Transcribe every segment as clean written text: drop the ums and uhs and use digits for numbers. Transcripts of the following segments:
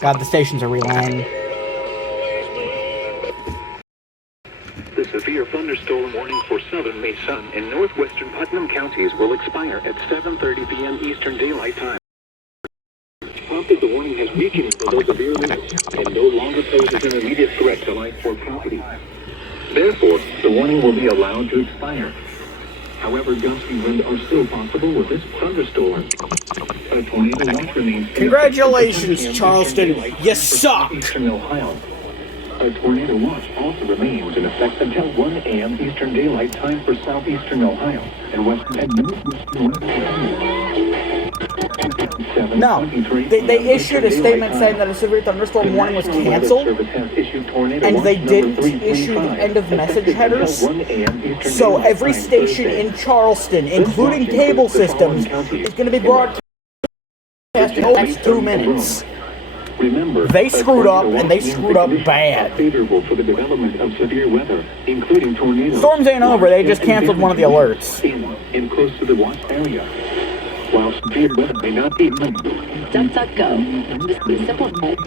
God, the stations are relaying. The severe thunderstorm warning for southern Mason and northwestern Putnam counties will expire at 7:30 p.m. Eastern Daylight Time. Prompted, the warning has weakened below severe limits and no longer poses an immediate threat to life or property. Therefore, the warning will be allowed to expire. However, gusty winds are still possible with this thunderstorm. A tornado watch remains. Congratulations, Charleston. You suck. Eastern Ohio. A tornado watch also remains in effect until 1 a.m. Eastern Daylight Time for southeastern Ohio and western and northwestern. No, they issued a statement saying that a severe thunderstorm warning was canceled, and they didn't issue the end of message headers. So every station in Charleston, including cable systems, is going to be broadcasting in the next 2 minutes. Remember, they screwed up, and they screwed up bad. Favorable for the development of severe weather, including tornadoes. Storms ain't over, they just canceled one of the alerts. In close to the watch area. While severe weather may not be DuckDuckGo. Simplified.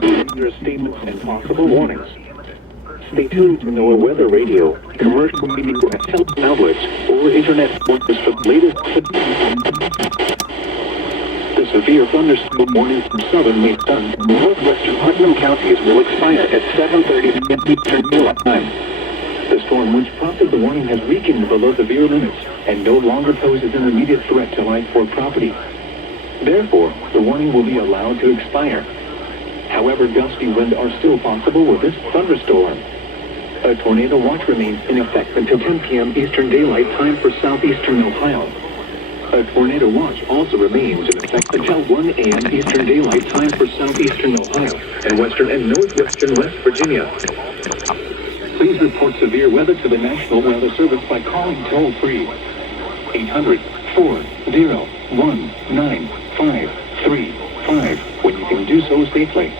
Dangerous statements and possible warnings. Stay tuned to NOAA Weather Radio, commercial media health outlets, or internet sources for the latest. The severe thunderstorm warning from southern Mason and northwestern Putnam counties will expire at 7:30 p.m. Eastern Daylight Time. The storm which prompted the warning has weakened below severe limits and no longer poses an immediate threat to life or property. Therefore, the warning will be allowed to expire. However, gusty winds are still possible with this thunderstorm. A tornado watch remains in effect until 10 p.m. Eastern Daylight Time for southeastern Ohio. A tornado watch also remains in effect until 1 a.m. Eastern Daylight Time for southeastern Ohio and western and northwestern West Virginia. Please report severe weather to the National Weather Service by calling toll-free 800-401-9535 when you can do so safely.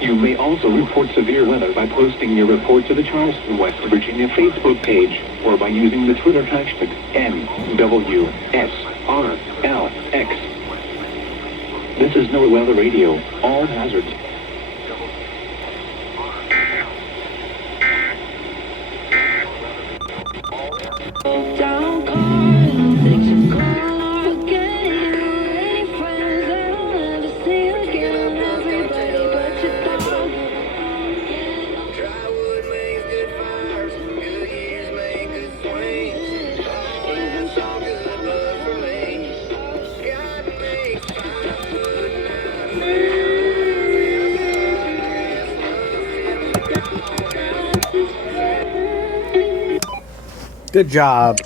You may also report severe weather by posting your report to the Charleston, West Virginia Facebook page or by using the Twitter hashtag NWSRLX. This is NOAA Weather Radio, all hazards. Don't call, think you call again. Any friends that I'll never see again. Everybody but your dog. Dry wood makes good fires, good years make good flames. Even so good, but for me, God makes firewood Good job.